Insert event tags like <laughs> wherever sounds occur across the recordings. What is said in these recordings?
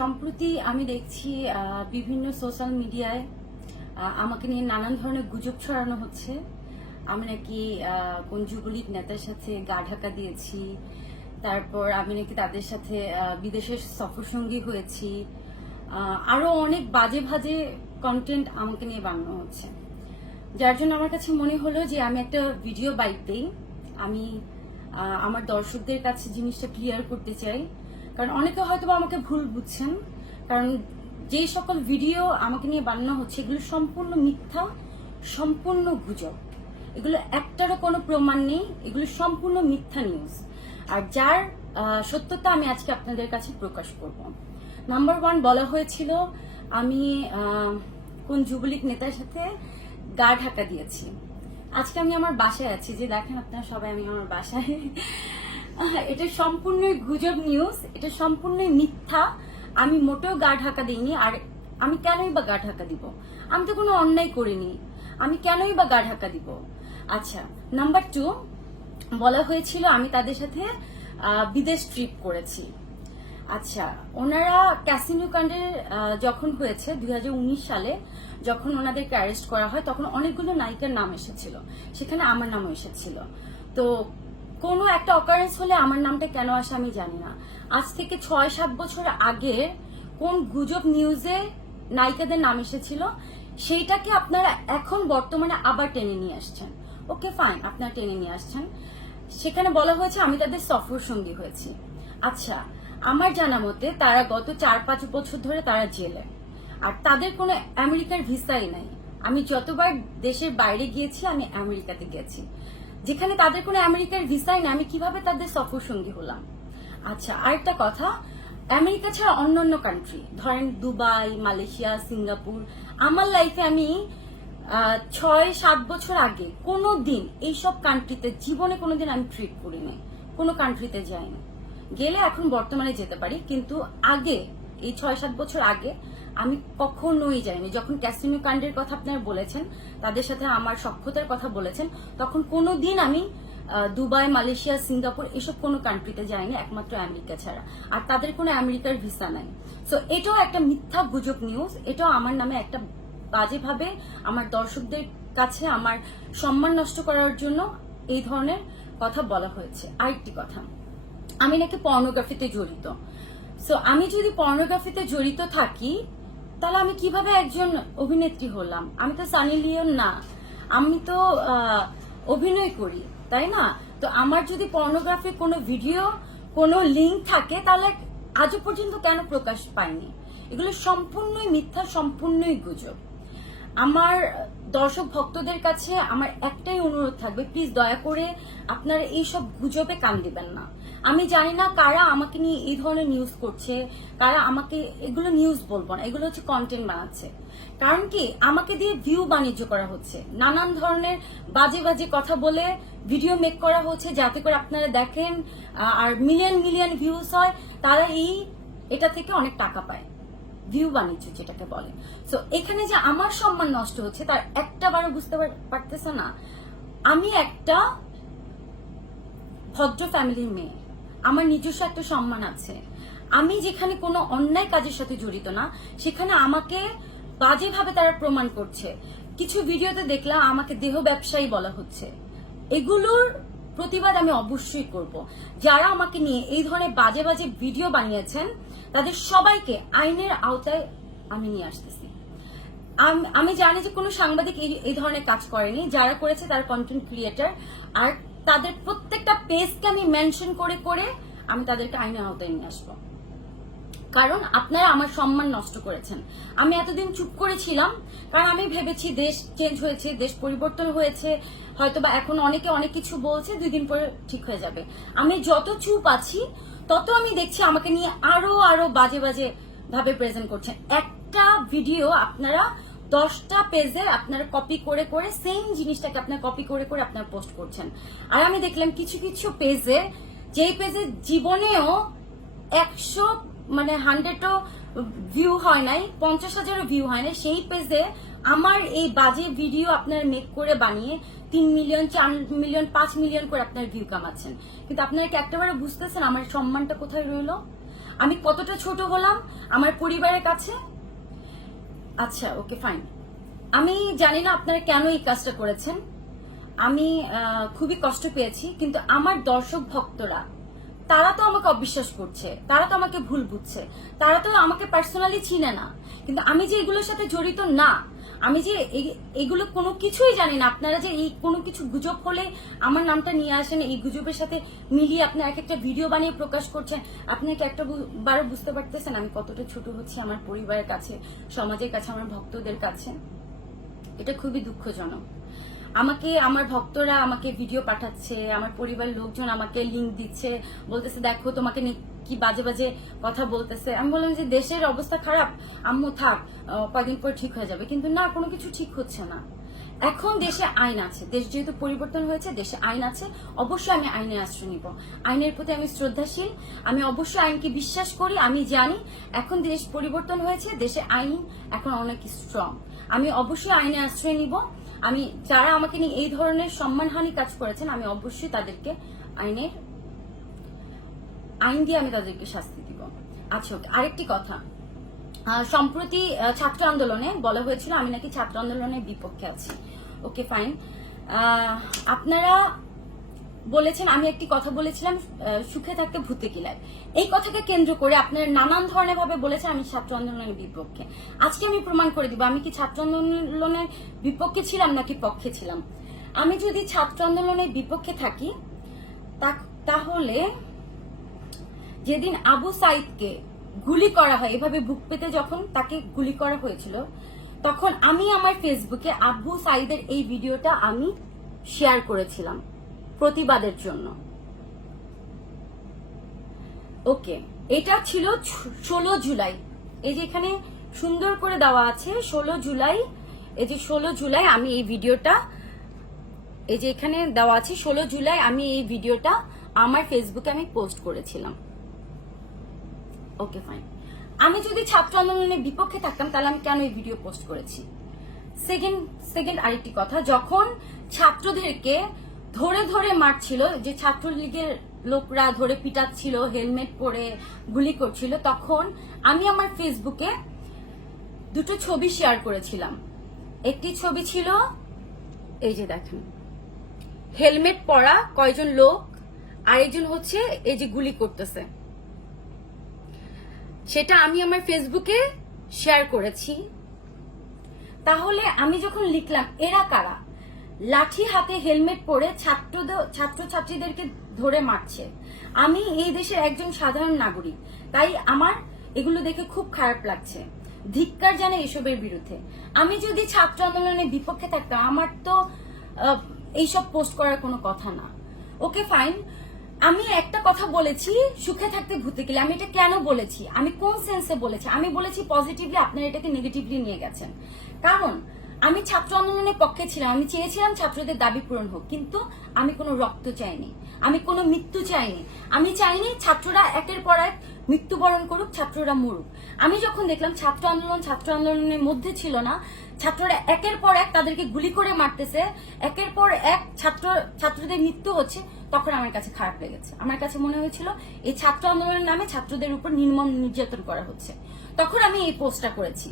সম্প্রতি আমি দেখছি বিভিন্ন সোশ্যাল মিডিয়ায় আমাকে নিয়ে নানান ধরনের গুজব ছড়ানো হচ্ছে। আমি নাকি কোন যুবলীগ নেতার সাথে গা ঢাকা দিয়েছি। তারপর আমি নাকি তাদের সাথে বিদেশের সফরসঙ্গী হয়েছি। আহ, আরও অনেক বাজে ভাজে কন্টেন্ট আমাকে নিয়ে বানানো হচ্ছে। যার জন্য আমার কাছে মনে হলো যে আমি একটা ভিডিও বাইক দিই। আমি আমার দর্শকদের কাছে জিনিসটা ক্লিয়ার করতে চাই। কারণ অনেকে হয়তো আমাকে ভুল বুঝছেন। কারণ যেই সকল ভিডিও আমাকে নিয়ে বানানো হচ্ছে, এগুলো সম্পূর্ণ মিথ্যা, সম্পূর্ণ গুজব। এগুলো একটারও কোনো প্রমাণ নেই, এগুলো সম্পূর্ণ মিথ্যা নিউজ আর যার সত্যতা আমি আজকে আপনাদের কাছে প্রকাশ করব। নাম্বার ওয়ান বলা হয়েছিল, আমি কোন যুবলীগ নেতার সাথে গা ঢাকা দিয়েছি। আজকে আমি আমার বাসায় আছি। যে দেখেন আপনারা সবাই, আমি আমার বাসায়। <laughs> এটা সম্পূর্ণই গুজব নিউজ এটা সম্পূর্ণই মিথ্যা। আমি মোটেও গা ঢাকা দিইনি, আর আমি কেনই বা গা ঢাকা দিব? আমি তো কোনো অন্যায় করিনি। আমি কেনই বা গা ঢাকা দিব? আচ্ছা নাম্বার টু বলা হয়েছিল আমি তাদের সাথে বিদেশ ট্রিপ করেছি। আচ্ছা ওনারা ক্যাসিনো কাণ্ডের যখন হয়েছে দুই হাজার উনিশ সালে, যখন ওনাদেরকে অ্যারেস্ট করা হয়, তখন অনেকগুলো নায়িকার নাম এসেছিল। সেখানে আমার নামও এসেছিল। তো কোনো একটা অকারেন্স হলে আমার নামটা কেন আসে আমি জানি না। আজ থেকে ছয় সাত বছর আগে কোন গুজব নিউজে নায়িকাদের নাম এসেছিল, সেইটাকে আপনারা এখন বর্তমানে আবার টেনে নিয়ে আসছেন। ওকে ফাইন আপনারা টেনে নিয়ে আসছেন। সেখানে বলা হয়েছে, আমি তাদের সফর সঙ্গী হয়েছি। আচ্ছা আমার জানা মতে তারা গত চার পাঁচ বছর ধরে তারা জেলে। আর তাদের কোনো আমেরিকার ভিসাই নাই। আমি যতবার দেশের বাইরে গিয়েছি, আমি আমেরিকাতে গেছি। যেখানে তাদের কোনো আমেরিকার ভিসাই না, আমি কীভাবে তাদের সফর সঙ্গী হলাম? আচ্ছা আরেকটা কথা, আমেরিকা ছাড়া অন্যান্য কান্ট্রি ধরেন দুবাই, মালয়েশিয়া, সিঙ্গাপুর, আমার লাইফে আমি ছয়, সাত বছর আগে কোনো দিন এইসব কান্ট্রিতে জীবনে কোনোদিন আমি ট্রিপ করি নাই কোনো কান্ট্রিতে যাইনি। গেলে এখন বর্তমানে যেতে পারি, কিন্তু আগে, এই ছয়, সাত বছর আগে আমি কখনোই যাইনি। যখন ক্যাসিনো কাণ্ডের কথা আপনারা বলেছেন, তাদের সাথে আমার সক্ষতার কথা বলেছেন, তখন কোনো দিন আমি দুবাই, মালয়েশিয়া, সিঙ্গাপুর এসব কোনো কান্ট্রিতে যায়নি একমাত্র আমেরিকা ছাড়া। আর তাদের কোনো আমেরিকার ভিসা নাই। সো এটাও একটা মিথ্যা গুজব নিউজ এটাও আমার নামে একটা বাজেভাবে আমার দর্শকদের কাছে আমার সম্মান নষ্ট করার জন্য এই ধরনের কথা বলা হয়েছে। আরেকটি কথা, আমি নাকি পর্নোগ্রাফিতে জড়িত। সো আমি যদি পর্নোগ্রাফিতে জড়িত থাকি তাহলে আমি কীভাবে একজন অভিনেত্রী হলাম? আমি তো সানি লিওন না। আমি তো অভিনয় করি, তাই না? তো আমার যদি পর্নোগ্রাফি কোনো ভিডিও কোনো লিঙ্ক থাকে, তাহলে আজও পর্যন্ত কেন প্রকাশ পায়নি এগুলো সম্পূর্ণই মিথ্যা, সম্পূর্ণই গুজব। আমার দর্শক ভক্তদের কাছে আমার একটাই অনুরোধ থাকবে প্লিজ দয়া করে আপনারা এইসব গুজবে কান দিবেন না। আমি জানি না কারা আমাকে নিয়ে এই ধরনের নিউজ করছে, কারা আমাকে এগুলো নিউজ বলব না, এগুলো হচ্ছে কন্টেন্ট বানাচ্ছে। কারণ কি, আমাকে দিয়ে ভিউ বাণিজ্য করা হচ্ছে। নানান ধরনের বাজে বাজে কথা বলে ভিডিও মেক করা হচ্ছে যাতে করে আপনারা দেখেন আর মিলিয়ন মিলিয়ন ভিউজ হয়, তারা এই, এটা থেকে অনেক টাকা পায়। ভিউ বাণিজ্য যেটাকে বলে। সো এখানে যে আমার সম্মান নষ্ট হচ্ছে, তার একটা বারও বুঝতে পারতেছে না। আমি একটা ভদ্র ফ্যামিলির মেয়ে। আমার নিজস্ব একটা সম্মান আছে। আমি যেখানে কোনো অন্যায় কাজের সাথে জড়িত না, সেখানে আমাকে বাজেভাবে তারা প্রমাণ করছে। কিছু ভিডিওতে দেখলাম আমাকে দেহ ব্যবসায়ী বলা হচ্ছে। এগুলোর প্রতিবাদ আমি অবশ্যই করব। যারা আমাকে নিয়ে এই ধরনের বাজে বাজে ভিডিও বানিয়েছেন, তাদের সবাইকে আইনের আওতায় আমি নিয়ে আসতেছি। আমি জানি যে কোনো সাংবাদিক এই ধরনের কাজ করেনি। যারা করেছে তারা কন্টেন্ট ক্রিয়েটার আর তাদের প্রত্যেকটা পেজকে আমি মেনশন করে করে আমি তাদেরকে আইনের আওতায় নিয়ে আসব। কারণ আপনারা আমার সম্মান নষ্ট করেছেন। আমি এতদিন চুপ করেছিলাম, কারণ আমি ভেবেছি দেশ চেঞ্জ হয়েছে, দেশ পরিবর্তন হয়েছে হয়তো বা এখন অনেকে অনেক কিছু বলছে, দুই দিন পরে ঠিক হয়ে যাবে। আমি যত চুপ আছি, তত আমি দেখছি আমাকে নিয়ে আরও আরও বাজে বাজে ভাবে প্রেজেন্ট করছেন। একটা ভিডিও আপনারা দশটা পেজে আপনারা কপি করে করে সেম জিনিসটাকে আপনার কপি করে করে আপনার পোস্ট করছেন। আর আমি দেখলাম কিছু কিছু পেজে, যেই পেজে জীবনেও একশো মানে হান্ড্রেডও ভিউ হয় নাই, পঞ্চাশ হাজারও ভিউ হয় নাই, সেই পেজে আমার এই বাজে ভিডিও আপনার মেক করে বানিয়ে তিন মিলিয়ন চার মিলিয়ন পাঁচ মিলিয়ন করে আপনার ভিউ কামাচ্ছেন। কিন্তু আপনারা কি একটাবারে বুঝতেছেন আমার সম্মানটা কোথায় রইল? আমি কতটা ছোট হলাম? আমার পরিবারের কাছে আচ্ছা ওকে ফাইন আমি জানি না আপনারা কেন এই কাজটা করেছেন। আমি খুবই কষ্ট পেয়েছি, কিন্তু আমার দর্শক ভক্তরা, তারা তো আমাকে অবিশ্বাস করছে, তারা তো আমাকে ভুল বুঝছে, তারা তো আমাকে পার্সোনালি চিনে না। কিন্তু আমি যে এগুলোর সাথে জড়িত না আমি যে এগুলো কোনো কিছুই জানি না। আপনারা যে এই কোনো কিছু গুজব হলে আমার নামটা নিয়ে আসেন, এই গুজবের সাথে মিলিয়ে আপনি এক একটা ভিডিও বানিয়ে প্রকাশ করছেন, আপনি কি একটা বারো বুঝতে পারতেছেন আমি কতটা ছোট হচ্ছি আমার পরিবারের কাছে, সমাজের কাছে, আমার ভক্তদের কাছে। এটা খুবই দুঃখজনক। আমাকে আমার ভক্তরা আমাকে ভিডিও পাঠাচ্ছে আমার পরিবারের লোকজন আমাকে লিঙ্ক দিচ্ছে বলতেছে দেখো তোমাকে কি বাজে বাজে কথা বলতেছে। আমি বললাম যে দেশের অবস্থা খারাপ আম্মু থাক আহ, কয়দিন পর ঠিক হয়ে যাবে। কিন্তু না কোনো কিছু ঠিক হচ্ছে না। এখন দেশে আইন আছে দেশ যেহেতু পরিবর্তন হয়েছে দেশে আইন আছে অবশ্যই আমি আইনে আশ্রয় নিব। আইনের প্রতি আমি শ্রদ্ধাশীল আমি অবশ্যই আইনকে বিশ্বাস করি আমি জানি এখন দেশ পরিবর্তন হয়েছে দেশে আইন এখন অনেক স্ট্রং আমি অবশ্যই আইনে আশ্রয় নিব আমি, যারা আমাকে নিয়ে এই ধরনের সম্মানহানি কাজ করেছেন, আমি অবশ্যই তাদেরকে আইনের, আইন দিয়ে আমি তাদেরকে শাস্তি দিব। আচ্ছা আরেকটি কথা। সম্প্রতি ছাত্র আন্দোলনে বলা হয়েছিল, আমি নাকি ছাত্র আন্দোলনের বিপক্ষে আছি। Okay, fine. আপনারা বলেছেন, আমি একটি কথা বলেছিলাম সুখে থাকতে ভূতে কিলায় এই কথাকে কেন্দ্র করে আপনারা নানান ধরনের ভাবে বলেছেন, আমি ছাত্র আন্দোলনের বিপক্ষে। আজকে আমি প্রমাণ করে দিব, আমি কি ছাত্র আন্দোলনের বিপক্ষে ছিলাম নাকি পক্ষে ছিলাম? আমি যদি ছাত্র আন্দোলনের বিপক্ষে থাকি তাহলে যেদিন আবু সাইদকে গুলি করা হয়, এভাবে বুক পেতে যখন তাকে গুলি করা হয়েছিল, তখন আমি আমার ফেসবুকে আবু সাইদের এই ভিডিওটা আমি শেয়ার করেছিলাম। প্রতিবাদের জন্য। ওকে, এটা ছিল ষোলো জুলাই। এই যে এখানে সুন্দর করে দেওয়া আছে, ষোলো জুলাই। এই যে ষোলো জুলাই আমি এই ভিডিওটা, এই যে এখানে দেওয়া আছে, ষোলো জুলাই আমি এই ভিডিওটা আমার ফেসবুকে আমি পোস্ট করেছিলাম। ওকে ফাইন আমি যদি ছাত্র আন্দোলনের বিপক্ষে থাকতাম, তাহলে আমি কেন এই ভিডিও পোস্ট করেছি? সেকেন্ড সেকেন্ড আরেকটি কথা, যখন ছাত্রদেরকে ধরে ধরে মারছিল, যে ছাত্রলীগের লোকরা ধরে পিটাচ্ছিল হেলমেট পরে গুলি করছিল, তখন আমি আমার ফেসবুকে দুটো ছবি শেয়ার করেছিলাম। একটি ছবি ছিল, এই যে দেখেন হেলমেট পরা কয়জন লোক, আরেকজন হচ্ছে এই যে গুলি করতেছে। সেটা আমি আমার ফেসবুকে শেয়ার করেছি। তাহলে আমি যখন লিখলাম, এরা কারা? লাঠি হাতে হেলমেট পরে ছাত্রদের ছাত্রছাত্রীদেরকে ধরে মারছে। আমি এই দেশের একজন সাধারণ নাগরিক, তাই আমার এগুলো দেখে খুব খারাপ লাগছে। ধিক্কার জানে এসবের বিরুদ্ধে। আমি যদি ছাত্র আন্দোলনের বিপক্ষে থাকতাম, আমার তো এইসব পোস্ট করার কোনো কথা না। ওকে ফাইন, আমি একটা কথা বলেছি, সুখে থাকতে ভূতে গেলে। আমি এটা কেন বলেছি? আমি কোন সেন্সে বলেছি? আমি বলেছি পজিটিভলি আপনারা এটাকে নেগেটিভলি নিয়ে গেছেন। কারণ আমি ছাত্র আন্দোলনের পক্ষে ছিলাম, আমি চেয়েছিলাম ছাত্রদের দাবি পূরণ হোক, কিন্তু আমি কোনো রক্ত চাইনি, আমি কোনো মৃত্যু চাইনি। আমি চাইনি ছাত্ররা একের পর এক মৃত্যুবরণ করুক, ছাত্ররা মরুক। আমি যখন দেখলাম ছাত্র আন্দোলন ছাত্র আন্দোলনের মধ্যে ছিল না, ছাত্ররা একের পর এক তাদেরকে গুলি করে মারতেছে, একের পর এক ছাত্র, ছাত্রদের মৃত্যু হচ্ছে, তখন আমার কাছে খারাপ লেগেছে। আমার কাছে মনে হয়েছিল, এই ছাত্র আন্দোলনের নামে ছাত্রদের উপর নির্মম নির্যাতন করা হচ্ছে। তখন আমি এই পোস্টটা করেছি।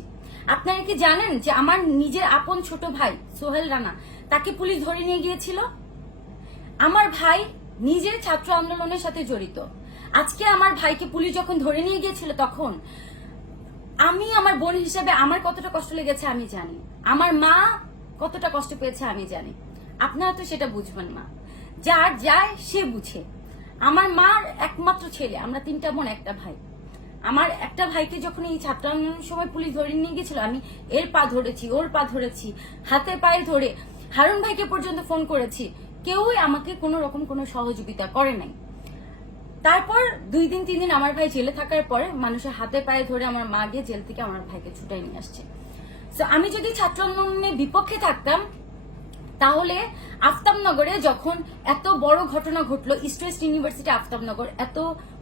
আপনারা কি জানেন যে আমার নিজের আপন ছোট ভাই সোহেল রানা, তাকে পুলিশ ধরে নিয়ে গিয়েছিল? আমার ভাই নিজের ছাত্র আন্দোলনের সাথে জড়িত। আজকে আমার ভাইকে পুলিশ যখন ধরে নিয়ে গিয়েছিল তখন, আমি আমার বোন হিসেবে আমার কতটা কষ্ট লেগেছে আমি জানি। আমার মা কতটা কষ্ট পেয়েছে আমি জানি। আপনারা তো সেটা বুঝবেন না। যার যায় সে বুঝে। আমার মার একমাত্র ছেলে, আমরা তিনটা বোন, একটা ভাই। আমার একটা ভাইকে যখন এই ছাত্র সময় পুলিশ ধরে নিয়ে গেছিল, আমি এর পা ধরেছি, ওর পা ধরেছি, হাতে পায়ে ধরে হারুন ভাইকে পর্যন্ত ফোন করেছি। কেউই আমাকে কোনো রকম কোনো সহযোগিতা করে নাই। তারপর দুই দিন, তিন দিন আমার ভাই জেলে থাকার পরে মানুষের হাতে পায়ে ধরে আমার মা গিয়ে জেল থেকে আমার ভাইকে ছুটাই নিয়ে আসছে। তো আমি যদি ছাত্র আন্দোলনের বিপক্ষে থাকতাম তাহলে আফতাবনগরে যখন এত বড় ঘটনা ঘটলো ইস্ট ওয়েস্ট ইউনিভার্সিটি আফতাবনগর, এত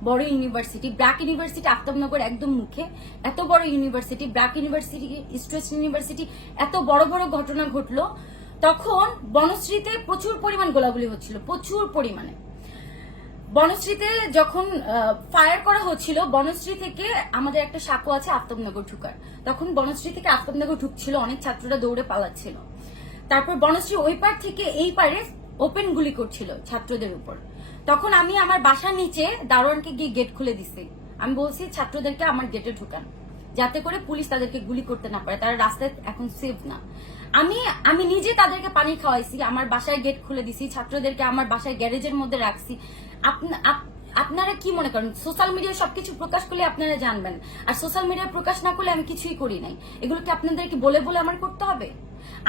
বড় ইউনিভার্সিটি ব্র্যাক ইউনিভার্সিটি আফতাবনগর একদম মুখে, এত বড় university BRAC university East West university এত বড় বড় ঘটনা ঘটলো, তখন বনশ্রীতে প্রচুর পরিমাণ গোলাগুলি হচ্ছিল, প্রচুর পরিমাণে। বনশ্রীতে যখন ফায়ার করা হচ্ছিল, বনশ্রী থেকে আমাদের একটা সাঁকো আছে আফতাবনগর ঢুকার। তখন বনশ্রী থেকে আফতাবনগর ঢুকছিল, অনেক ছাত্ররা দৌড়ে পালাচ্ছিল। তারপর বনশ্রী ওই পার থেকে এই পারে ওপেন গুলি করছিল ছাত্রদের উপর। তখন আমি আমার বাসার নিচে দারোয়ানকে গিয়ে গেট খুলে দিছি। আমি বলছি, ছাত্রদেরকে আমার গেটে ঢুকান, যাতে করে পুলিশ তাদেরকে গুলি করতে না পারে। তারা রাস্তায় এখন সেফ না। আমি আমি নিজে তাদেরকে পানি খাওয়াইছি, আমার বাসায় গেট খুলে দিছি, ছাত্রদেরকে আমার বাসায় গ্যারেজের মধ্যে রাখছি। আপনা- আপ- আপনারা কি মনে করেন? সোশ্যাল মিডিয়ায় সবকিছু প্রকাশ করলে আপনারা জানবেন। আর সোশ্যাল মিডিয়ায় প্রকাশ না করলে আমি কিছুই করি নাই। এগুলো কি আপনাদেরকে বলে বলে আমার করতে হবে?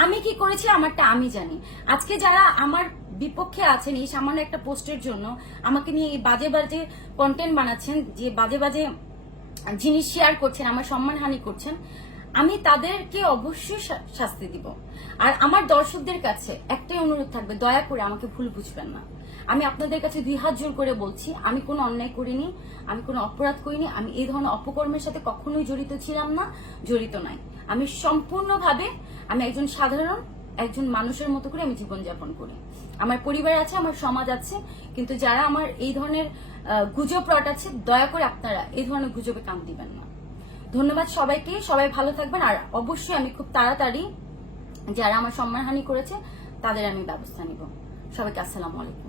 আমি কি করেছি আমারটা আমি জানি। আজকে যারা আমার বিপক্ষে আছেন এই সামান্য একটা পোস্টের জন্য আমাকে নিয়ে এই বাজে বাজে কন্টেন্ট বানাচ্ছেন, যে বাজে বাজে জিনিস শেয়ার করছেন, আমার সম্মানহানি করছেন, আমি তাদেরকে অবশ্যই শাস্তি দিব। আর আমার দর্শকদের কাছে একটাই অনুরোধ থাকবে, দয়া করে আমাকে ভুল বুঝবেন না। আমি আপনাদের কাছে দুই হাত জোর করে বলছি, আমি কোনো অন্যায় করিনি, আমি কোনো অপরাধ করিনি, আমি এই ধরনের অপকর্মের সাথে কখনোই জড়িত ছিলাম না, জড়িত নাই। আমি সম্পূর্ণভাবে আমি একজন সাধারণ, একজন মানুষের মতো করে আমি জীবনযাপন করি। আমার পরিবার আছে, আমার সমাজ আছে, কিন্তু যারা আমার এই ধরনের গুজব আছে, দয়া করে আপনারা এই ধরনের গুজবে কান দিবেন না। ধন্যবাদ সবাইকে, সবাই ভালো থাকবেন, আর অবশ্যই আমি খুব তাড়াতাড়ি যারা আমার সম্মানহানি করেছে, তাদের আমি ব্যবস্থা নিব। সবাইকে আসসালামু আলাইকুম।